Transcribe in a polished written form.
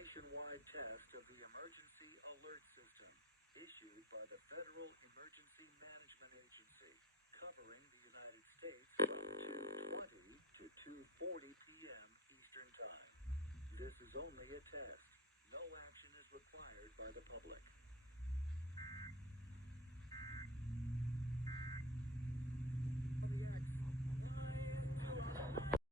nationwide test of the Emergency Alert System issued by the Federal Emergency Management Agency, covering the United States from 2:20 to 2:40 p.m. Eastern Time. This is only a test. No action is required by the public.